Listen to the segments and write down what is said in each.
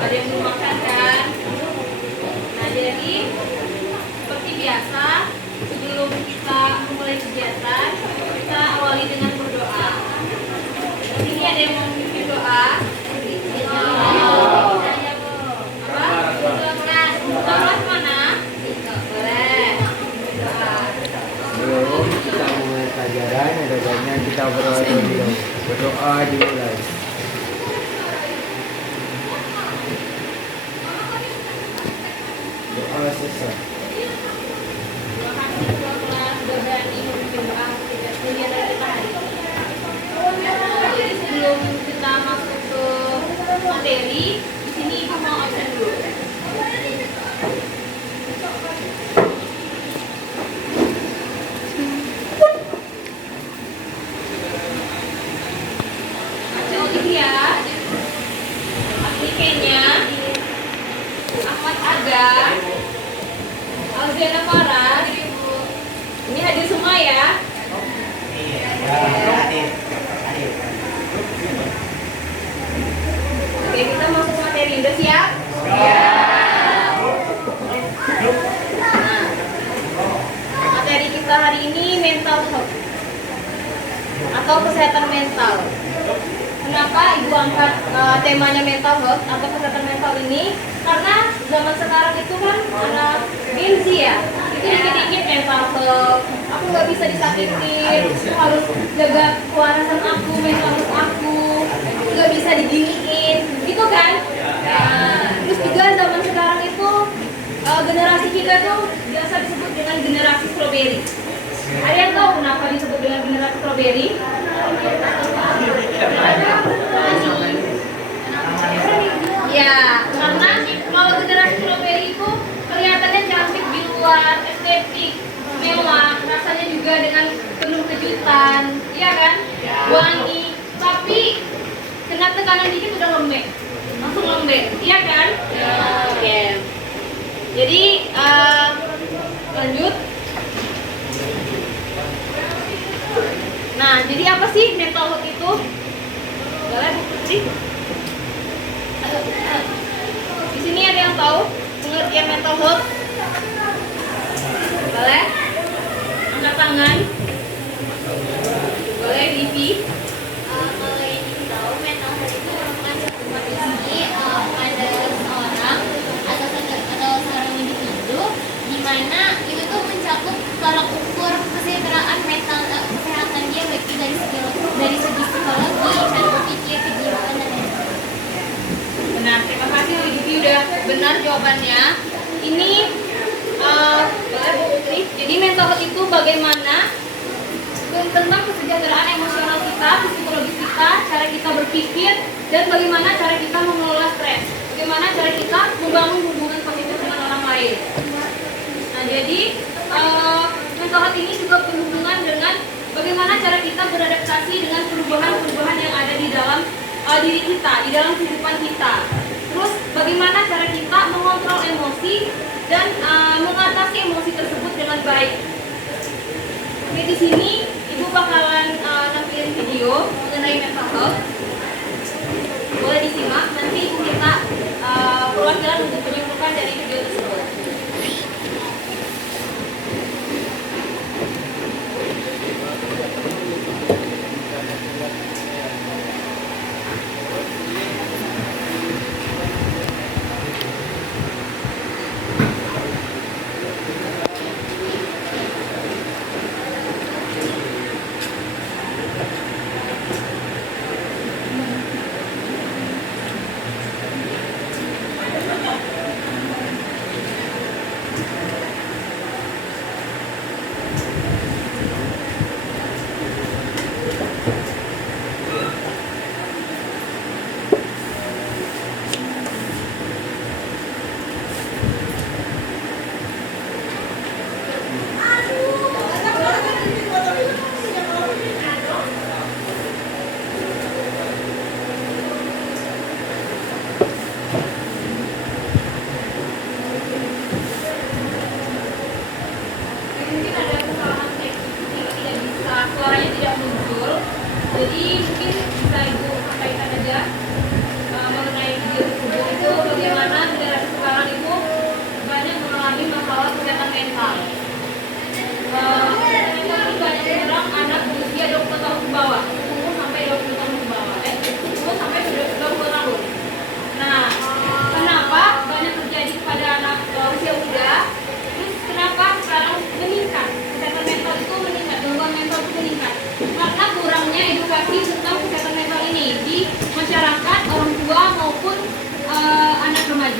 Ada yang belum makan kan? Nah, jadi seperti biasa, sebelum kita memulai kegiatan, kita awali dengan berdoa. Di sini ada yang mau memimpin doa. Apa? Kelas mana? Boleh. Belum kita mulai pelajaran, ada baiknya kita berdoa dulu. Berdoa dimulai. Doa selesai. Terima kasih ketua kelas sudah berani memimpin doa kegiatan kita hari ini. Jadi sebelum kita masuk ke materi, di sini ibu mau absen dulu. Aceh Olivia, Agnikenya, Ahmad Aga, Alziana Farah, ini hadir semua ya. Oke, kita masuk ke materi. Udah siap? Nah, materi kita hari ini mental health atau kesehatan mental. Kenapa ibu angkat temanya mental health atau kesehatan mental ini? Karena zaman sekarang itu kan anak Gen Z ya, itu dikit-dikit mental health. Aku nggak bisa disakitin, aku harus jaga kewarasan aku, mental health aku, nggak bisa diginiin, gitu kan? Nah, terus juga zaman sekarang itu generasi kita tuh biasa disebut dengan generasi strawberry. Ada yang tahu kenapa disebut dengan generasi strawberry? Ya, karena kalau generasi strawberry itu kelihatannya cantik di luar, estetik, mewah, rasanya juga dengan penuh kejutan, iya kan? Wangi, tapi kena tekanan dikit udah lembek, langsung lembek, iya kan? Oke. Jadi lanjut. Nah, jadi apa sih mental health itu? Boleh Bu Putri? Di sini ada yang tahu pengertian mental health? Boleh? Angkat tangan. Boleh, Vivi? Kalau yang tahu mental health itu merupakan suatu kondisi pada seseorang atau seorang individu di mana itu tuh mencakup tolak ukur kesejahteraan mental kesehatan dia baik dari segi psikologi, cara berpikir, kejiwaan dan lain-lain. Benar, terima kasih Vivi udah benar jawabannya. Ini boleh Bu Putri. Jadi mental health itu bagaimana tentang kesejahteraan emosional kita, psikologis kita, cara kita berpikir, dan bagaimana cara kita mengelola stres. Bagaimana cara kita membangun hubungan positif dengan orang lain. Nah, jadi mental health ini juga berhubungan dengan bagaimana cara kita beradaptasi dengan perubahan-perubahan yang ada di dalam diri kita, di dalam kehidupan kita. Terus bagaimana cara kita mengontrol emosi dan mengatasi emosi tersebut dengan baik. Oke, di sini Ibu bakalan nampilin video mengenai mental health. Boleh disimak, nanti Ibu minta perwakilan untuk menyimpulkan dari video tersebut.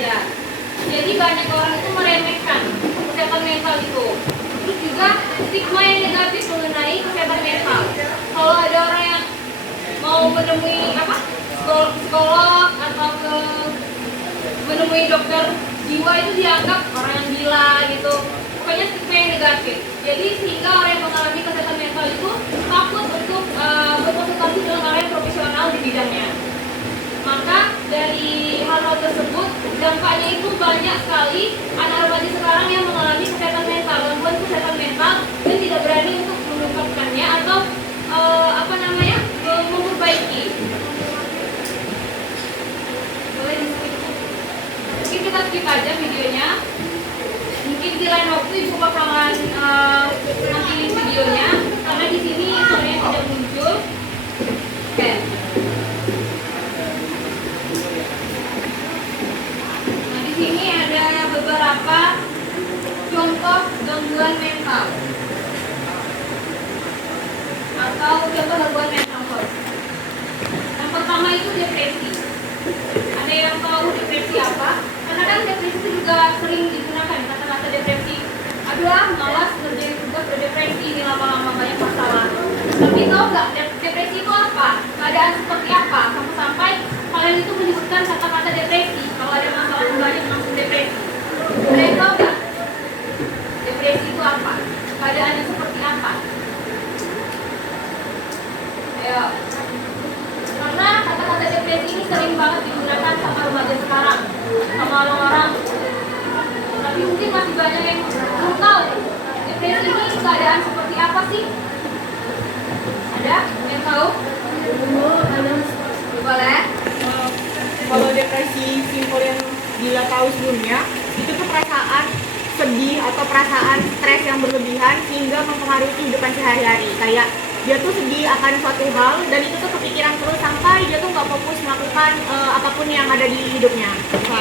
saja. Jadi banyak orang itu meremehkan kesehatan mental itu. Terus juga stigma yang negatif mengenai kesehatan mental. Kalau ada orang yang mau menemui psikolog atau menemui dokter jiwa itu dianggap orang yang gila gitu. Pokoknya stigma yang negatif. Jadi sehingga orang yang mengalami kesehatan mental itu takut untuk berkonsultasi dengan orang yang profesional di bidangnya. Maka dari hal-hal tersebut dampaknya itu banyak sekali anak remaja sekarang yang mengalami kesehatan mental, gangguan kesehatan mental dan tidak berani untuk mengungkapkannya atau memperbaiki. Boleh di-skip? Mungkin kita skip aja videonya. Mungkin di lain waktu ibu bakalan nanti videonya karena di sini suaranya tidak muncul. Oke. Nah di sini ada beberapa contoh gangguan mental atau contoh gangguan mental. Yang pertama itu depresi. Ada yang tahu depresi apa? Karena kan depresi itu juga sering digunakan kata-kata depresi. Aduh, malas ngerjain tugas berdepresi, ini lama-lama banyak masalah. Tapi tahu nggak depresi itu apa? Keadaan seperti apa? Sampai kalian itu menyebutkan kata-kata depresi. Kalau ada masalah banyak langsung depresi. Kalian tahu nggak? Depresi itu apa? Keadaannya seperti apa? Ayo. Karena kata-kata depresi ini sering banget digunakan sama remaja sekarang, sama orang-orang. Tapi mungkin masih banyak yang belum tahu depresi ini keadaan seperti apa sih? Ada yang tahu? Boleh? Kalau depresi simpel yang Dila tahu sebelumnya, itu tuh perasaan sedih atau perasaan stres yang berlebihan sehingga mempengaruhi kehidupan sehari-hari. Kayak dia tuh sedih akan suatu hal dan itu tuh kepikiran terus sampai dia tuh nggak fokus melakukan apapun yang ada di hidupnya. Oke.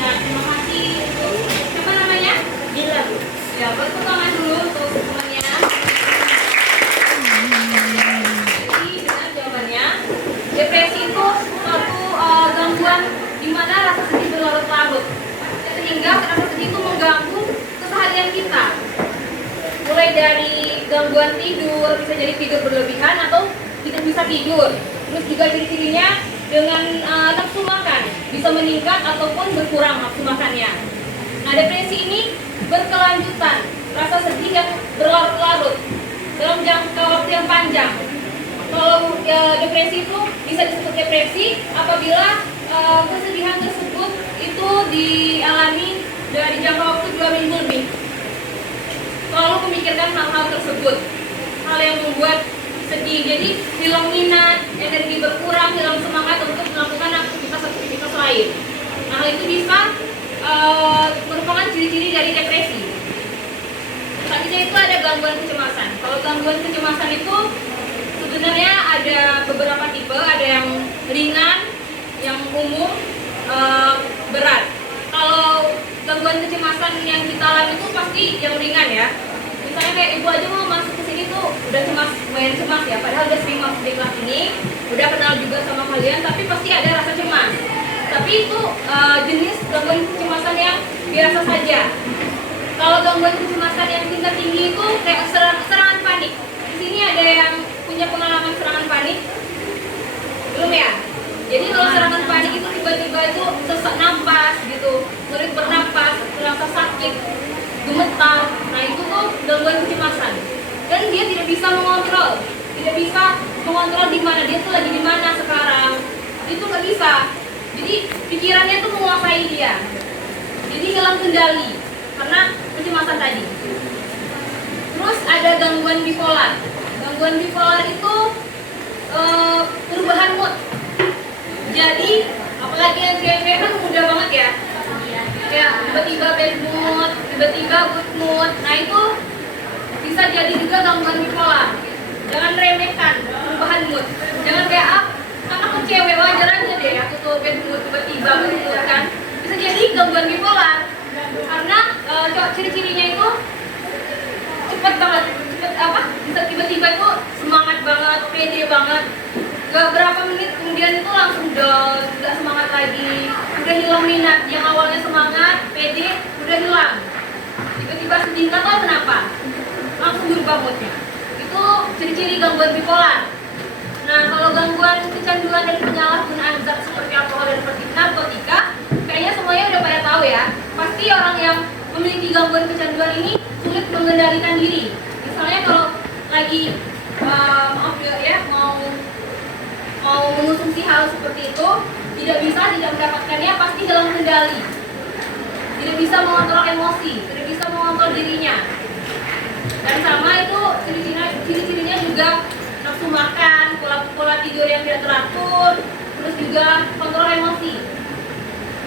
Nah, terima kasih untuk siapa namanya? Dila. Ya, tepuk tangan dulu untuk semuanya. Jadi dengan jawabannya, depresi itu suatu gangguan di mana rasa sedih berlarut-larut, sehingga rasa sedih itu mengganggu keseharian kita. Mulai dari gangguan tidur, bisa jadi tidur berlebihan atau tidak bisa tidur. Terus juga ciri-cirinya dengan nafsu makan, bisa meningkat ataupun berkurang nafsu makannya. Nah, depresi ini berkelanjutan, rasa sedih yang berlarut-larut dalam jangka waktu yang panjang. Kalau depresi itu bisa disebut depresi apabila kesedihan tersebut itu dialami dari jangka waktu 2 minggu lebih. Selalu memikirkan hal-hal tersebut, hal yang membuat sedih. Jadi hilang minat, energi berkurang, hilang semangat untuk melakukan aktivitas lain. Nah, hal itu bisa merupakan ciri-ciri dari depresi. Selanjutnya itu ada gangguan kecemasan. Kalau gangguan kecemasan itu sebenarnya ada beberapa tipe, ada yang ringan, yang umum, berat. Kalau gangguan kecemasan yang kita alami itu pasti yang ringan ya. Misalnya kayak ibu aja mau masuk ke sini tuh udah lumayan cemas ya, padahal udah sering masuk di kelas ini, udah kenal juga sama kalian, tapi pasti ada rasa cemas. Tapi itu jenis gangguan kecemasan yang biasa saja. Kalau gangguan kecemasan yang tingkat tinggi itu kayak serangan panik. Di sini ada yang punya pengalaman serangan panik? Belum ya? Jadi kalau serangan panik itu tiba-tiba itu sesak napas gitu, sulit bernapas, merasa sakit, gemetar. Nah itu tuh gangguan kecemasan. Dan dia tidak bisa mengontrol di mana dia tuh lagi di mana sekarang. Itu nggak bisa. Jadi pikirannya tuh menguasai dia. Jadi hilang kendali karena kecemasan tadi. Terus ada gangguan bipolar. Gangguan bipolar itu perubahan mood. Jadi apalagi yang cewek kan mudah banget ya. Kayak tiba-tiba bad mood, tiba-tiba good mood. Nah itu bisa jadi juga gangguan bipolar. Jangan remehkan perubahan mood. Jangan kayak karena aku cewek wajar aja deh aku tuh bad mood tiba-tiba good mood kan. Bisa jadi gangguan bipolar. Karena ciri-cirinya itu cepet banget, bisa tiba-tiba itu semangat banget, pede banget. Gak berapa menit kemudian itu langsung down, gak semangat lagi, udah udah hilang minat, yang awalnya semangat, pede, udah hilang. Tiba-tiba sedih, nggak tahu kenapa, langsung berubah moodnya. Itu ciri-ciri gangguan bipolar. Nah, kalau gangguan kecanduan dan penyalahgunaan zat seperti alkohol dan seperti narkotika, kayaknya semuanya udah pada tahu ya. Pasti orang yang memiliki gangguan kecanduan ini sulit mengendalikan diri. Misalnya kalau lagi maaf ya, mau mengonsumsi hal seperti itu, tidak mendapatkannya, pasti hilang kendali. Tidak bisa mengontrol emosi, tidak bisa mengontrol dirinya. Dan sama itu ciri-cirinya juga nafsu makan, pola tidur yang tidak teratur, terus juga kontrol emosi.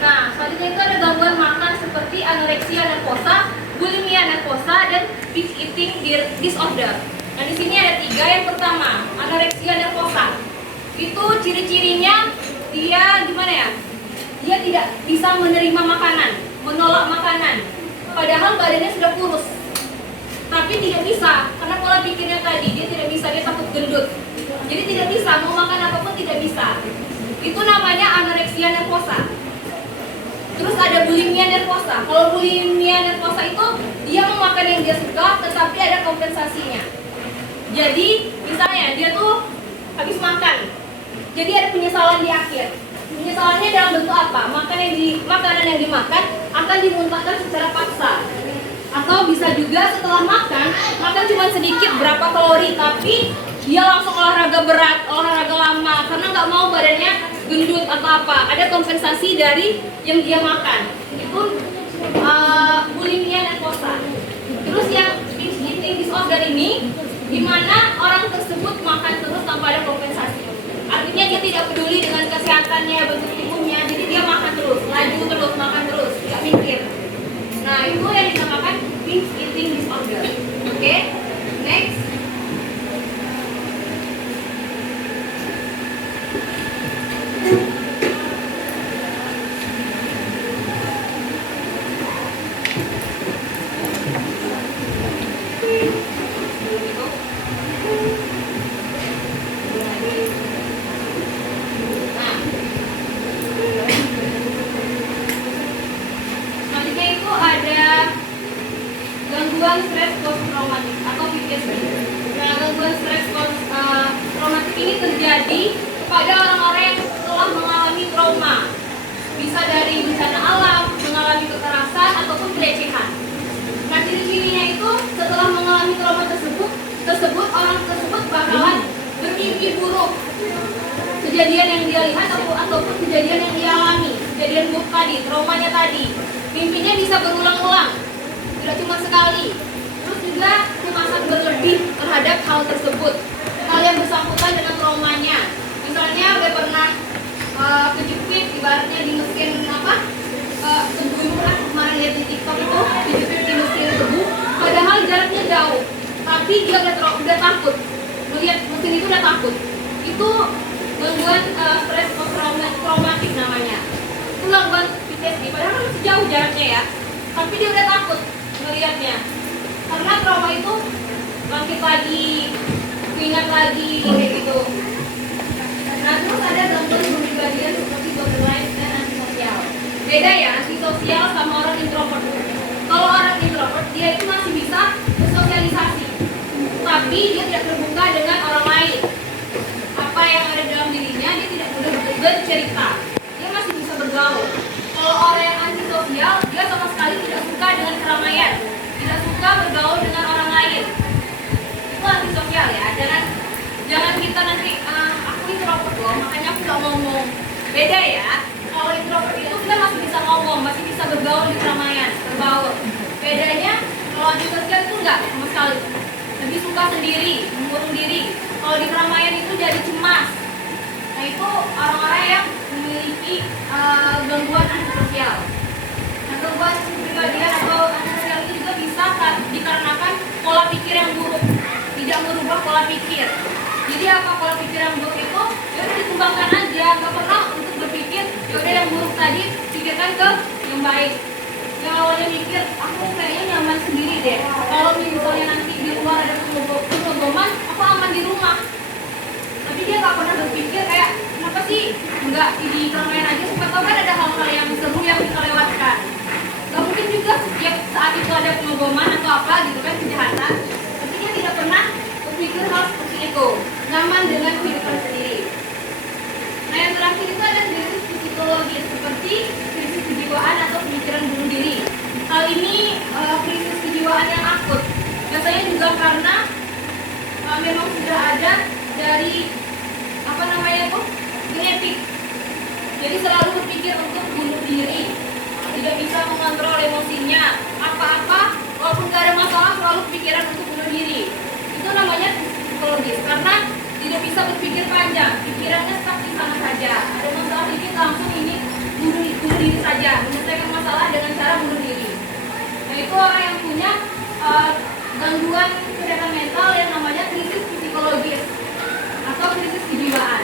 Nah, selanjutnya itu ada gangguan makan seperti anoreksia nervosa, bulimia nervosa, dan binge eating disorder. Nah, di sini ada 3. Yang pertama, anoreksia nervosa. Itu ciri-cirinya dia gimana ya? Dia tidak bisa menerima makanan, menolak makanan. Padahal badannya sudah kurus. Tapi tidak bisa, karena pola pikirnya tadi, dia tidak bisa, dia takut gendut. Jadi tidak bisa, mau makan apapun tidak bisa. Itu namanya anoreksia nervosa. Terus ada bulimia nervosa. Kalau bulimia nervosa itu dia mau makan yang dia suka, tetapi ada kompensasinya. Jadi misalnya dia tuh habis makan, jadi ada penyesalan di akhir. Penyesalannya dalam bentuk apa? Makanan yang dimakan akan dimuntahkan secara paksa. Atau bisa juga setelah makan cuma sedikit berapa kalori, tapi dia langsung olahraga berat, olahraga lama, karena nggak mau badannya gendut atau apa. Ada kompensasi dari yang dia makan. Itu bulimia nervosa. Terus yang binge eating disorder ini, di mana orang tersebut makan terus tanpa ada kompensasi. Artinya dia tidak peduli dengan kesehatannya, bentuk tubuhnya, jadi dia makan terus, laju terus, makan terus, nggak mikir. Nah, itu yang dinamakan binge eating disorder. Oke, next. Selanjutnya itu ada gangguan stres post traumatik atau PTSD. Nah, gangguan stres post traumatik ini terjadi pada orang-orang yang telah mengalami trauma. Bisa dari bencana alam, mengalami kekerasan ataupun pelecehan. Nah, ciri-cirinya itu setelah mengalami trauma tersebut orang tersebut bakalan bermimpi buruk. Kejadian yang dia lihat ataupun kejadian yang dia alami, kejadian buruk tadi, traumanya tadi, mimpinya bisa berulang-ulang, tidak cuma sekali. Terus juga kecemasan berlebih terhadap hal tersebut, hal yang bersangkutan dengan traumanya. Misalnya udah pernah kejepit, ibaratnya di mesin tebu lah, kemarin lihat di TikTok itu kejepit di mesin tebu, padahal jaraknya jauh, tapi dia udah takut, melihat mesin itu udah takut. Itu gangguan stres post traumatik namanya. Itu gangguan PTSD, padahal masih jauh jaraknya ya, tapi dia udah takut melihatnya karena trauma itu bangkit lagi, ingat lagi kayak gitu. Nah, terus ada gangguan kepribadian seperti borderline dan antisosial. Beda ya, antisosial sama orang introvert. Kalau orang introvert dia itu masih bisa bersosialisasi, tapi dia tidak terbuka dengan orang lain. Apa yang ada dalam dirinya dia tidak mudah bercerita, dia masih bisa bergaul. Kalau orang yang antisosial, dia sama sekali tidak suka dengan keramaian, tidak suka bergaul dengan orang lain. Itu antisosial ya. Jangan kita nanti aku introvert loh, makanya aku gak ngomong. Beda ya. Kalau introvert itu kita masih bisa ngomong, masih bisa bergaul di keramaian, berbaur. Bedanya kalau antisosial itu enggak sama sekali. Lebih suka sendiri, mengurung diri. Kalau di keramaian itu jadi cemas. Nah, itu orang-orang yang memiliki gangguan antisosial. Nah, gangguan kepribadian atau antisosial itu juga bisa dikarenakan pola pikir yang buruk, tidak merubah pola pikir. Jadi apa pola pikir yang buruk itu? Ya udah dikembangkan aja, nggak pernah untuk berpikir ya udah yang buruk tadi pikirkan ke yang baik. Yang awalnya mikir aku kayaknya nyaman sendiri deh. Kalau misalnya nanti di luar ada pengeboman, aku aman di rumah. Tapi dia nggak pernah berpikir kayak kenapa sih sih nggak di keramaian aja, siapa tahu kan ada hal-hal yang seru yang kita lewatkan. Gak mungkin juga setiap saat itu ada pengeboman atau apa gitu kan, kejahatan, tapi dia tidak pernah berpikir hal seperti itu, nyaman dengan kehidupan sendiri. Nah yang terakhir itu ada krisis psikologis seperti krisis kejiwaan atau pemikiran bunuh diri. Hal ini krisis kejiwaan yang akut, biasanya juga karena memang sudah ada dari genetik. Jadi selalu berpikir untuk bunuh diri, tidak bisa mengontrol emosinya, apa-apa walaupun gak ada masalah selalu pikiran untuk bunuh diri. Itu namanya psikologis, karena tidak bisa berpikir panjang, pikirannya stuck di sana saja. Ada masalah dikit langsung ini bunuh diri saja, menyelesaikan masalah dengan cara bunuh diri. Nah itu orang yang punya gangguan kesehatan mental yang namanya krisis psikologis atau krisis kejiwaan.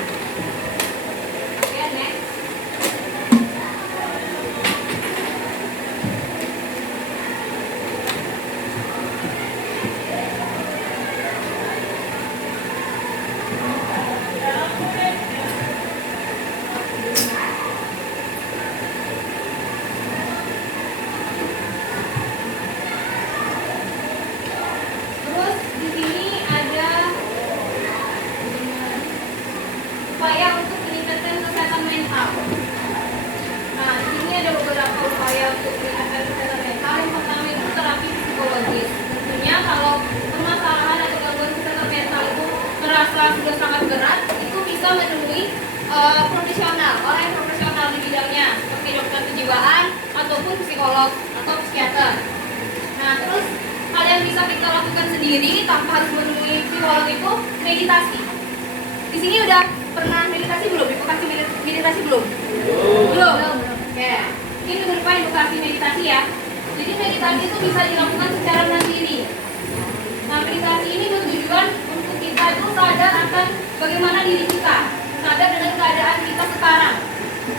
Oke, next. Terus di sini ada upaya untuk meningkatkan kesehatan mental. Nah, di sini ada beberapa upaya untuk meningkatkan kesehatan mental. Yang pertama itu terapi psikologis. Tentunya kalau permasalahan atau gangguan kesehatan mental itu terasa sudah sangat berat, itu bisa menemui profesional, orang yang profesional di bidangnya, seperti dokter kejiwaan ataupun psikolog atau psikiater. Nah, terus hal yang bisa kita lakukan sendiri tanpa harus menemui psikolog itu meditasi. Di sini udah pernah meditasi belum? Ibu kasih meditasi belum? Belum. Oke. Ini berupa edukasi meditasi ya. Jadi meditasi itu bisa dilakukan secara mandiri. Nah, meditasi ini bertujuan untuk kita itu sadar akan bagaimana diri kita, sadar dengan keadaan kita sekarang,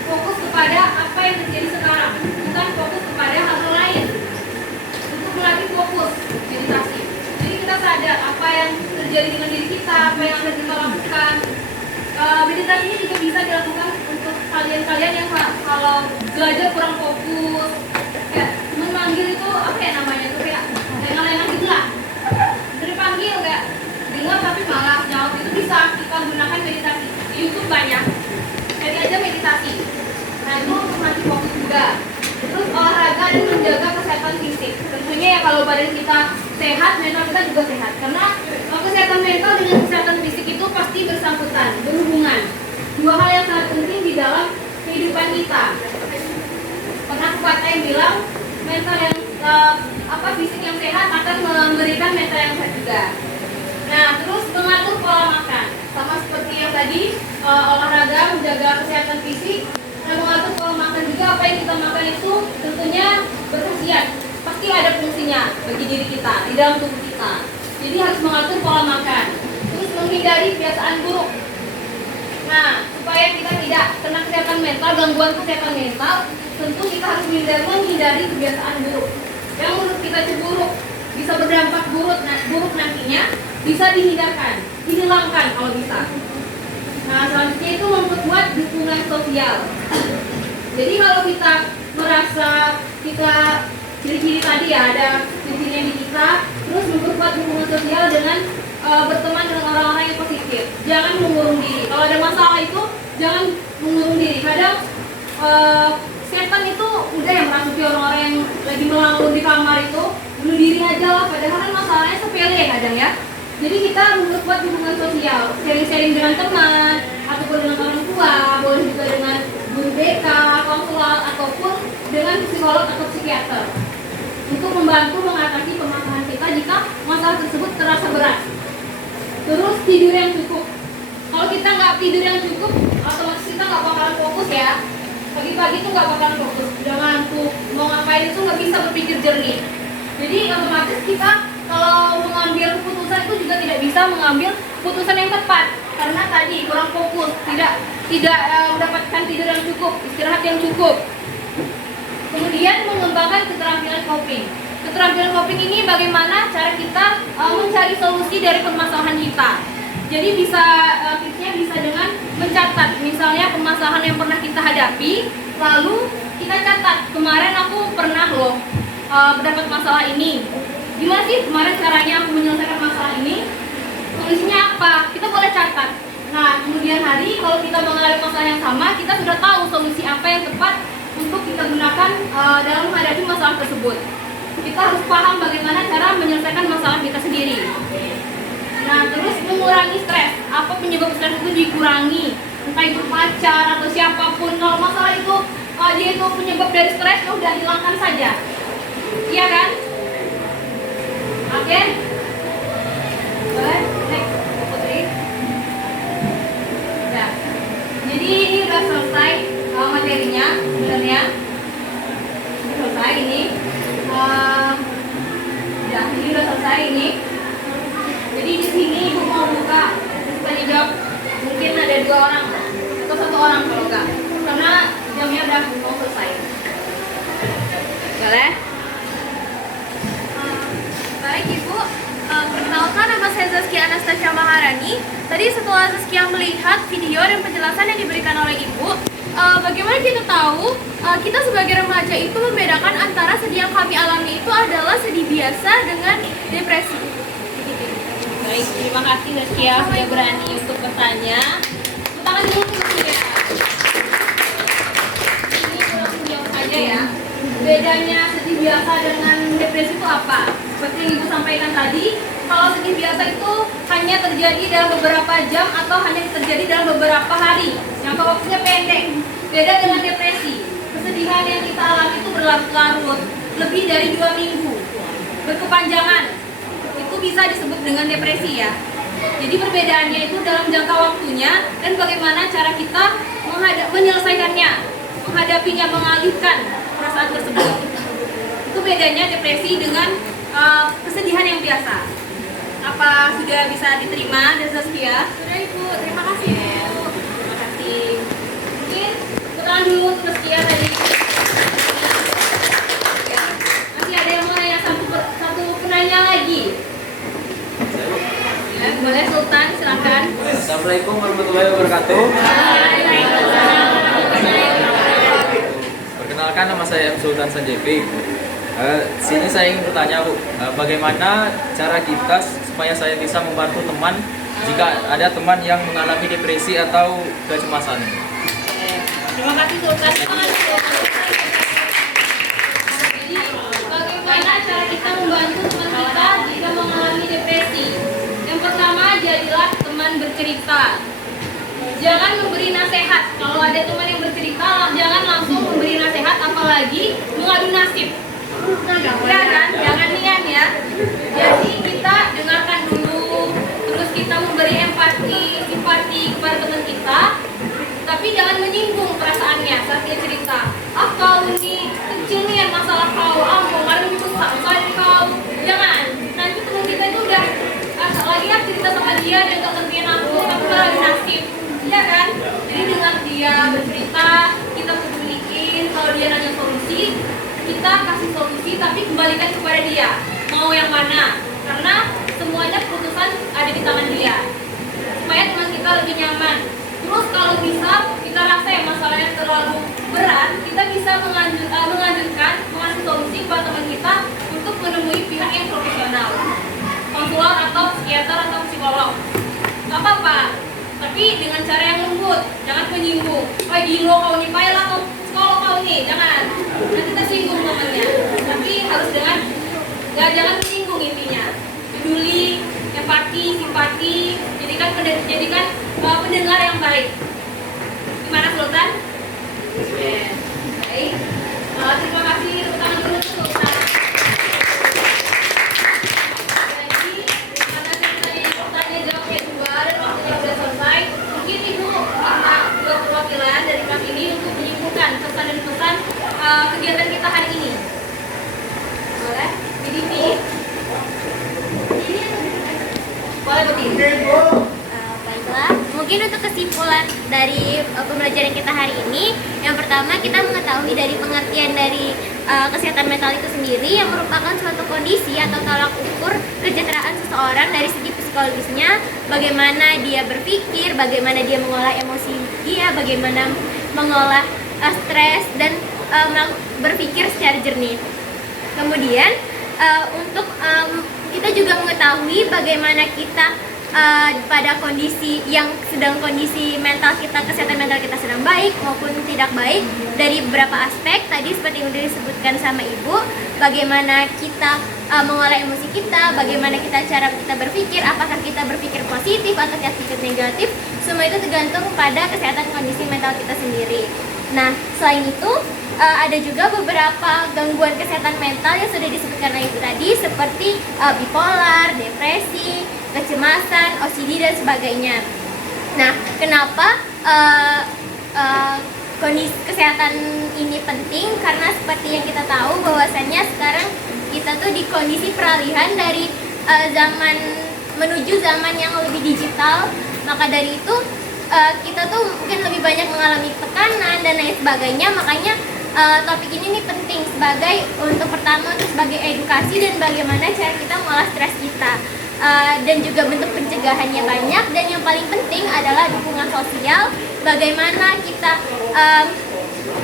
fokus kepada apa yang terjadi sekarang, bukan fokus kepada hal lain. Untuk melatih fokus meditasi. Jadi kita sadar apa yang terjadi dengan diri kita, apa yang akan kita lakukan. Meditasi ini juga bisa dilakukan untuk kalian-kalian yang kalau belajar kurang fokus, kayak memanggil itu apa ya namanya tuh, kayak lengan-lengan gitu lah. Dipanggil nggak dengar tapi malah jawab, itu bisa kita gunakan meditasi. Di YouTube banyak, cari aja meditasi. Nah itu untuk nanti fokus juga. Terus olahraga dan menjaga kesehatan fisik. Tentunya ya kalau badan kita sehat, mental kita juga sehat. Karena kesehatan mental dengan kesehatan fisik itu pasti bersangkutan, berhubungan. Dua hal yang sangat penting di dalam kehidupan kita. Pernah pepatah yang bilang mental yang fisik yang sehat akan memberikan mental yang sehat juga. Nah, terus mengatur pola makan, sama seperti yang tadi, olahraga, menjaga kesehatan fisik, dan mengatur pola makan juga. Apa yang kita makan itu tentunya berkhasiat, pasti ada fungsinya bagi diri kita, di dalam tubuh kita. Jadi harus mengatur pola makan. Terus menghindari kebiasaan buruk. Nah, supaya kita tidak kena kesehatan mental, gangguan kesehatan mental, tentu kita harus menghindari kebiasaan buruk. Yang menurut kita itu buruk, bisa berdampak buruk nantinya, bisa dihindarkan, dihilangkan kalau bisa. Nah, selanjutnya itu memperkuat dukungan sosial. Jadi kalau kita merasa kita ciri-ciri tadi ya, ada ciri-cirinya di kita, terus memperkuat dukungan sosial dengan berteman dengan orang-orang yang positif. Jangan mengurung diri. Kalau ada masalah itu jangan mengurung diri. Kadang setan itu udah yang merasuki orang-orang yang lagi melamun di kamar itu, bunuh diri aja lah. Padahal kan masalahnya sepele ya kadang ya. Jadi kita memperkuat hubungan sosial, sharing-sharing dengan teman, ataupun dengan orang tua, boleh juga dengan guru BK, konselor, ataupun dengan psikolog atau psikiater, untuk membantu mengatasi permasalahan kita jika masalah tersebut terasa berat. Terus tidur yang cukup. Kalau kita nggak tidur yang cukup, otomatis kita nggak bakalan fokus ya. Pagi-pagi tuh nggak bakalan fokus, udah ngantuk, mau ngapain itu nggak bisa berpikir jernih. Jadi otomatis kita kalau mengambil keputusan itu juga tidak bisa mengambil keputusan yang tepat, karena tadi kurang fokus, tidak mendapatkan tidur yang cukup, istirahat yang cukup. Kemudian mengembangkan keterampilan coping. Keterampilan coping ini bagaimana cara kita mencari solusi dari permasalahan kita. Jadi bisa tipsnya bisa dengan mencatat misalnya permasalahan yang pernah kita hadapi, lalu kita catat, kemarin aku pernah loh mendapat masalah ini. Gimana sih kemarin caranya aku menyelesaikan masalah ini? Solusinya apa? Kita boleh catat. Nah, kemudian hari kalau kita mengalami masalah yang sama, kita sudah tahu solusi apa yang tepat untuk kita gunakan dalam menghadapi masalah tersebut. Kita harus paham bagaimana cara menyelesaikan masalah kita sendiri. Nah, terus mengurangi stres. Apa penyebab stres itu dikurangi? Entah itu pacar atau siapapun. Kalau masalah itu dia itu penyebab dari stres, ya udah hilangkan saja. Iya kan? Oke? Boleh? Next, Putri. Ya. Jadi ini udah selesai materinya, sebenarnya. Selesai ini. Ya, ini udah selesai ini. Jadi di sini ibu mau buka tanya jawab, mungkin ada 2 orang atau 1 orang kalau enggak, karena jamnya udah mau selesai. Boleh? Baik Ibu, perkenalkan nama saya Zaskia Anastasia Maharani. Tadi setelah Zaskia melihat video dan penjelasan yang diberikan oleh Ibu, bagaimana kita tahu kita sebagai remaja itu membedakan antara sedih yang kami alami itu adalah sedih biasa dengan depresi. Baik, terima kasih Zaskia sudah berani untuk bertanya. Tepuk tangan dulu semuanya. Ini langsung jawab saja ya. Bedanya sedih biasa dengan depresi itu apa? Seperti yang Ibu sampaikan tadi, kalau sedih biasa itu hanya terjadi dalam beberapa jam atau hanya terjadi dalam beberapa hari, jangka waktunya pendek. Beda dengan depresi, kesedihan yang kita alami itu berlarut-larut, lebih dari 2 minggu, berkepanjangan. Itu bisa disebut dengan depresi ya. Jadi perbedaannya itu dalam jangka waktunya dan bagaimana cara kita menyelesaikannya, menghadapinya, mengalihkan perasaan tersebut. Itu bedanya depresi dengan kesedihan yang biasa. Apa sudah bisa diterima dari Zaskia? Sudah Ibu, terima kasih Ibu. Terima kasih. Mungkin kenalan dulu untuk Zaskia tadi. Masih ada yang mau nanya satu penanya lagi? Ya, boleh Sultan, silakan. Assalamualaikum warahmatullahi wabarakatuh. Perkenalkan, nama saya M. Sultan Sanjevi. Sini saya ingin bertanya, Bu, bagaimana cara kita supaya saya bisa membantu teman jika ada teman yang mengalami depresi atau kecemasan? Terima kasih Sultan. Jadi, bagaimana cara kita membantu teman kita jika mengalami depresi? Yang pertama, jadilah teman bercerita. Jangan memberi nasihat. Kalau ada teman yang bercerita, jangan langsung memberi nasihat, apalagi mengadu nasib. Ya kan? Jangan nian ya. Jadi kita dengarkan dulu, terus kita memberi empati, simpati kepada teman kita, tapi jangan menyinggung perasaannya saat dia cerita. Kau ini kecil nih masalah kau, kemarin lebih besar dari kau. Jangan. Nanti teman kita itu udah lagi ya cerita sama dia dan gak ngertiin aku, tapi lagi nasib. Ya kan? Jadi dengan dia bercerita, kita peduliin. Kalau dia nanya solusi, kita kasih solusi tapi kembalikan kepada dia mau yang mana, karena semuanya keputusan ada di tangan dia, supaya teman kita lebih nyaman. Terus kalau bisa kita rasa yang masalahnya terlalu berat, kita bisa menganjurkan mengasih solusi kepada teman kita untuk menemui pihak yang profesional, konselor atau psikiater atau psikolog. Gak apa-apa, tapi dengan cara yang lembut, jangan menyinggung. Wah gila kau nih, payah kau sekolah kau nih, jangan. Nanti tersinggung temannya. Tapi harus dengan jangan menyinggung intinya. Peduli, empati, simpati, jadikan pendengar yang baik. Gimana Sultan? Yes. Baik. Terima kasih untuk tangan dulu Sultan. Jadi karena kita tanya jawabnya 2 dan waktunya sudah selesai, mungkin Ibu minta 2 perwakilan dari kelas ini untuk menyimpulkan pesan dan pesan kegiatan kita hari ini. Boleh? PDP? Boleh berdiri. Baiklah, mungkin untuk kesimpulan dari pembelajaran kita hari ini, yang pertama kita mengetahui dari pengertian dari kesehatan mental itu sendiri yang merupakan suatu kondisi atau tolak ukur kesejahteraan seseorang dari segi psikologis psikologisnya, bagaimana dia berpikir, bagaimana dia mengolah emosi dia, bagaimana mengolah stres dan berpikir secara jernih. Kemudian untuk kita juga mengetahui bagaimana kita pada kondisi yang sedang kondisi mental kita, kesehatan mental kita sedang baik maupun tidak baik dari beberapa aspek tadi seperti yang sudah disebutkan sama Ibu, bagaimana kita mengolah emosi kita, bagaimana cara kita berpikir, apakah kita berpikir positif atau kita berpikir negatif, semua itu tergantung pada kesehatan kondisi mental kita sendiri. Nah, selain itu ada juga beberapa gangguan kesehatan mental yang sudah disebutkan oleh Ibu tadi seperti bipolar, depresi, kecemasan, OCD dan sebagainya. Nah, kenapa kondisi kesehatan ini penting? Karena seperti yang kita tahu bahwasannya sekarang kita tuh di kondisi peralihan dari zaman menuju zaman yang lebih digital. Maka dari itu kita tuh mungkin lebih banyak mengalami tekanan dan lain sebagainya. Makanya topik ini nih penting untuk pertama untuk sebagai edukasi dan bagaimana cara kita mengolah stres kita. Dan juga bentuk pencegahannya banyak, dan yang paling penting adalah dukungan sosial, bagaimana kita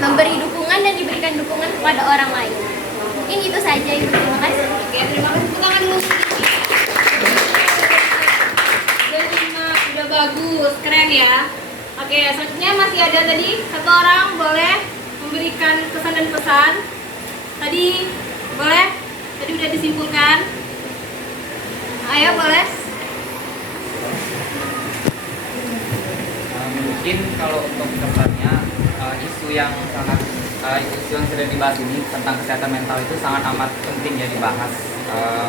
memberi dukungan dan diberikan dukungan kepada orang lain. Mungkin itu saja, Ibu. Terima kasih. Oke, terima kasih. Tepuk tangan dulu. Udah bagus, keren ya. Oke, selanjutnya masih ada tadi satu orang boleh memberikan pesan dan pesan. Tadi boleh? Tadi udah disimpulkan. Ayo boleh. Mungkin kalau untuk kedepannya isu yang sedang dibahas ini tentang kesehatan mental itu sangat amat penting ya dibahas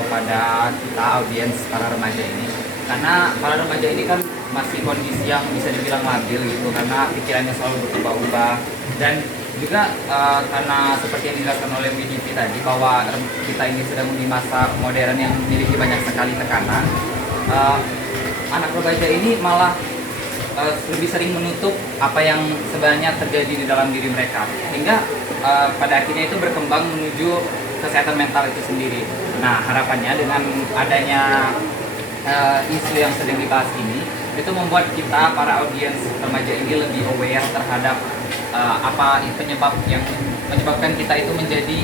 pada kita audiens para remaja ini, karena para remaja ini kan masih kondisi yang bisa dibilang labil gitu, karena pikirannya selalu berubah-ubah, dan juga karena seperti yang dijelaskan oleh Widivi tadi bahwa kita ini sedang di masa modern yang memiliki banyak sekali tekanan, anak remaja ini malah lebih sering menutup apa yang sebenarnya terjadi di dalam diri mereka, hingga pada akhirnya itu berkembang menuju kesehatan mental itu sendiri. Nah, harapannya dengan adanya isu yang sedang dibahas ini, itu membuat kita para audiens remaja ini lebih aware terhadap apa penyebab yang menyebabkan kita itu menjadi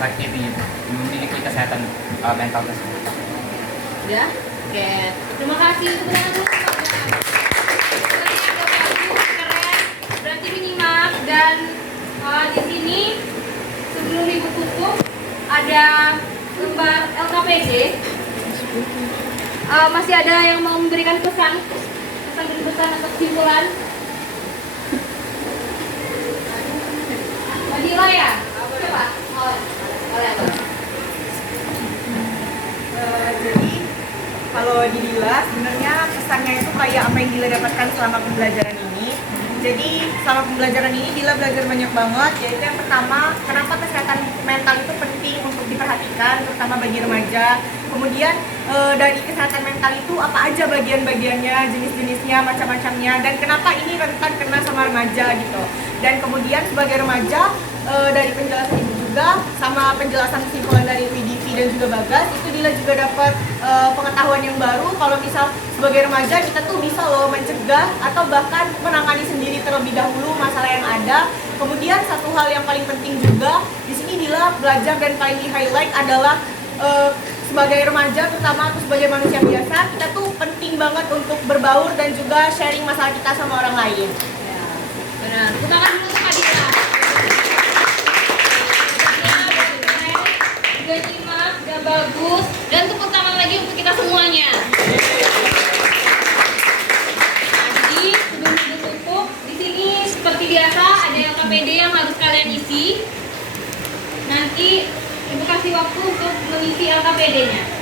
sakit ini, memiliki kesehatan mental tersebut. Ya, oke. Terima kasih. Keren. Berarti minimal dan di sini sebelum Ibu tutup ada lembar LKPD. Masih ada yang mau memberikan pesan atau kesimpulan? Madila ya? Coba. Boleh. Jadi kalau di Dila sebenarnya pesannya itu kayak apa yang Dila dapatkan selama pembelajaran ini. Jadi selama pembelajaran ini Dila belajar banyak banget, yaitu yang pertama, kenapa kesehatan mental itu penting untuk diperhatikan, terutama bagi remaja. Kemudian dari kesehatan mental itu apa aja bagian-bagiannya, jenis-jenisnya, macam-macamnya, dan kenapa ini rentan kena sama remaja gitu. Dan kemudian sebagai remaja, dari penjelasan Ibu juga sama penjelasan kesimpulan dari Widivi dan juga Bagas, itu Dila juga dapat pengetahuan yang baru kalau misal sebagai remaja kita tuh bisa loh mencegah atau bahkan menangani sendiri terlebih dahulu masalah yang ada. Kemudian satu hal yang paling penting juga di sini Dila belajar dan paling di highlight adalah sebagai remaja terutama atau sebagai manusia biasa, kita tuh penting banget untuk berbaur dan juga sharing masalah kita sama orang lain. Ya, benar. Kita akan dulu ke Madila. Udah nyimak, udah bagus, dan tepuk tangan lagi untuk kita semuanya. Nah, jadi sebelum ditutup, di sini seperti biasa ada LKPD yang harus kalian isi. Nanti Ibu kasih waktu untuk mengisi LKPD-nya.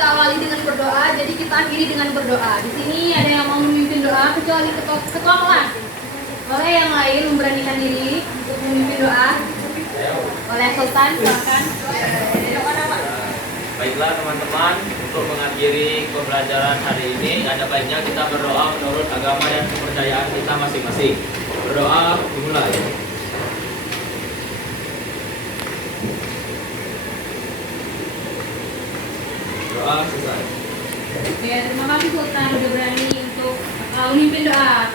kita awali dengan berdoa, jadi kita akhiri dengan berdoa. Di sini ada yang mau memimpin doa kecuali ketua kelas. Boleh yang lain memberanikan diri untuk memimpin doa? Oleh Sultan, silakan. Baiklah teman-teman, untuk mengakhiri pembelajaran hari ini, ada baiknya kita berdoa menurut agama dan kepercayaan kita masing-masing. Berdoa dimulai. Doa selesai. Oke, terima kasih Sultan udah berani untuk memimpin doa.